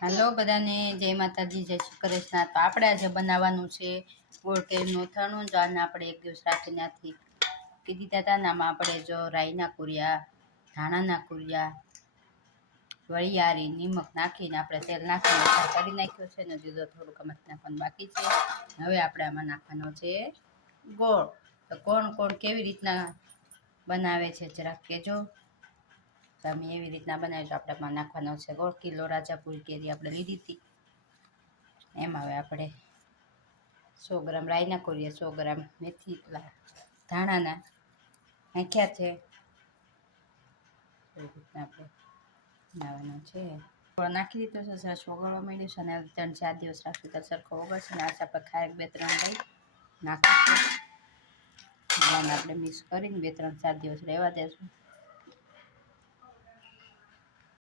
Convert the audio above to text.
હાલો બધાને જય માતાજી, જય શ્રી કૃષ્ણ। તો આપણે આજે બનાવવાનું છે ગોળ કેરીનું અથાણું। જો આને આપણે એક દિવસ રાખીને આથી મૂકી દીધા હતા ને આમાં આપણે જો રાઈના કુરિયા, ધાણાના કુરિયા, વરિયાળી, નિમક નાખીને આપણે તેલ નાખીને કરી નાખ્યો છે ને દીધો થોડુંક આમાં નાખવાનું બાકી છે। હવે આપણે આમાં નાખવાનો છે ગોળ। તો કોણ કોણ કેવી રીતના બનાવે છે જરાક કહેજો। તમે એવી રીતના બનાવીશું। આપણે એમાં નાખવાનો છે ગોળ। કિલો રાજાપુરી કેરી આપણે લીધી હતી, એમાં હવે આપણે 100 ગ્રામ રાઈના કોરિયા, 100 ગ્રામ મેથી ધાણાના નાખ્યા છે। એવી રીતના આપણે બનાવવાનો છે। ગોળ નાખી દીધો છે, સરસ ઓગળવા માંડ્યું છે અને 3-4 દિવસ રાખશું તો સરખો ઓગળશે ને આજે આપણે ખાય 2-3 લઈ નાખીશું। આપણે મિક્સ કરીને 2-3-4 દિવસ રહેવા દેશું।